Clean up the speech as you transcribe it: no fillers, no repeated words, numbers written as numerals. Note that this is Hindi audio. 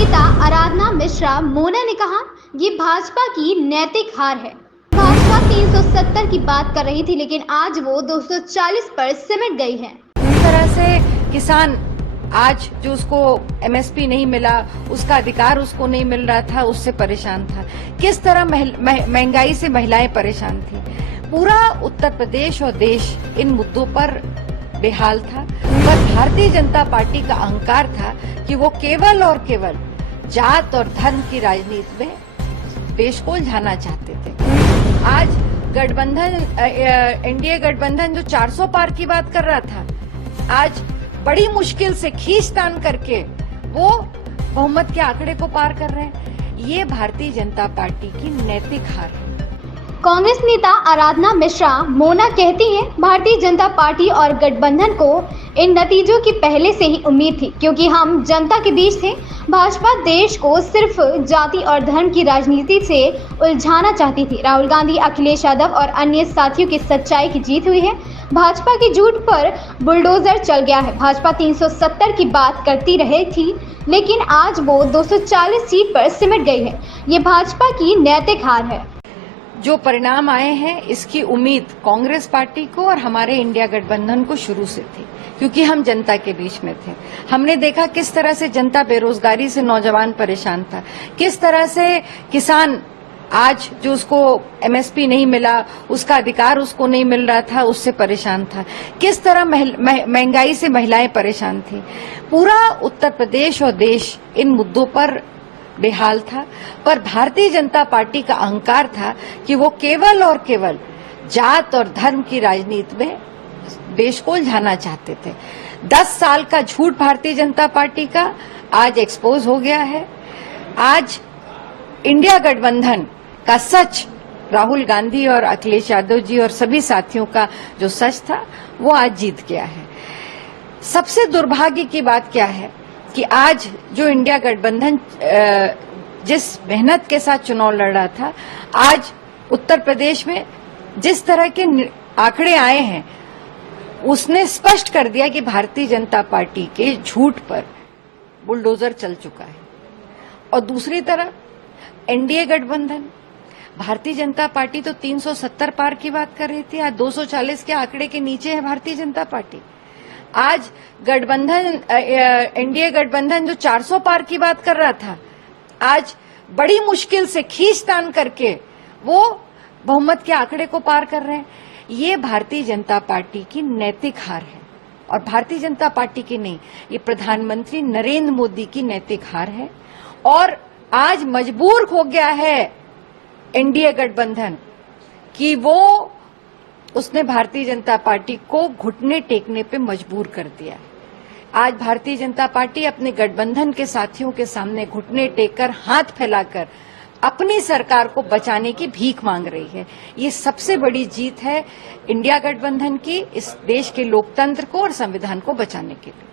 नेता आराधना मिश्रा मोना ने कहा, ये भाजपा की नैतिक हार है। भाजपा 370 की बात कर रही थी, लेकिन आज वो 240 पर सिमट गई है। इस तरह से किसान आज जो उसको एमएसपी नहीं मिला, उसका अधिकार उसको नहीं मिल रहा था, उससे परेशान था। किस तरह महंगाई से महिलाएं परेशान थी। पूरा उत्तर प्रदेश और देश इन मुद्दों पर बेहाल था। पर भारतीय जनता पार्टी का अहंकार था कि वो केवल और केवल जात और धर्म की राजनीति में देश को उलझाना चाहते थे। आज गठबंधन, एनडीए गठबंधन जो 400 पार की बात कर रहा था, आज बड़ी मुश्किल से खींचतान करके वो बहुमत के आंकड़े को पार कर रहे हैं। ये भारतीय जनता पार्टी की नैतिक हार है। कांग्रेस नेता आराधना मिश्रा मोना कहती हैं, भारतीय जनता पार्टी और गठबंधन को इन नतीजों की पहले से ही उम्मीद थी, क्योंकि हम जनता के बीच थे। भाजपा देश को सिर्फ जाति और धर्म की राजनीति से उलझाना चाहती थी। राहुल गांधी, अखिलेश यादव और अन्य साथियों की सच्चाई की जीत हुई है। भाजपा की झूठ पर बुलडोजर चल गया है। भाजपा 370 की बात करती रही थी, लेकिन आज वो 240 सीट पर सिमट गई है। ये भाजपा की नैतिक हार है। जो परिणाम आए हैं, इसकी उम्मीद कांग्रेस पार्टी को और हमारे इंडिया गठबंधन को शुरू से थी, क्योंकि हम जनता के बीच में थे। हमने देखा किस तरह से जनता बेरोजगारी से, नौजवान परेशान था, किस तरह से किसान आज जो उसको एमएसपी नहीं मिला, उसका अधिकार उसको नहीं मिल रहा था, उससे परेशान था। किस तरह महंगाई से महिलाएं परेशान थी। पूरा उत्तर प्रदेश और देश इन मुद्दों पर बेहाल था। पर भारतीय जनता पार्टी का अहंकार था कि वो केवल और केवल जात और धर्म की राजनीति में देश को उलझाना चाहते थे। 10 साल का झूठ भारतीय जनता पार्टी का आज एक्सपोज हो गया है। आज इंडिया गठबंधन का सच, राहुल गांधी और अखिलेश यादव जी और सभी साथियों का जो सच था, वो आज जीत गया है। सबसे दुर्भाग्य की बात क्या है कि आज जो इंडिया गठबंधन जिस मेहनत के साथ चुनाव लड़ रहा था, आज उत्तर प्रदेश में जिस तरह के आंकड़े आए हैं, उसने स्पष्ट कर दिया कि भारतीय जनता पार्टी के झूठ पर बुलडोजर चल चुका है। और दूसरी तरफ एनडीए गठबंधन, भारतीय जनता पार्टी तो 370 पार की बात कर रही थी, आज 240 के आंकड़े के नीचे है भारतीय जनता पार्टी। आज गठबंधन, एनडीए गठबंधन जो 400 पार की बात कर रहा था, आज बड़ी मुश्किल से खींचतान करके वो बहुमत के आंकड़े को पार कर रहे हैं। ये भारतीय जनता पार्टी की नैतिक हार है, और भारतीय जनता पार्टी की नहीं, ये प्रधानमंत्री नरेंद्र मोदी की नैतिक हार है। और आज मजबूर हो गया है एनडीए गठबंधन कि वो उसने भारतीय जनता पार्टी को घुटने टेकने पे मजबूर कर दिया है। आज भारतीय जनता पार्टी अपने गठबंधन के साथियों के सामने घुटने टेककर, हाथ फैलाकर अपनी सरकार को बचाने की भीख मांग रही है। ये सबसे बड़ी जीत है इंडिया गठबंधन की, इस देश के लोकतंत्र को और संविधान को बचाने के लिए।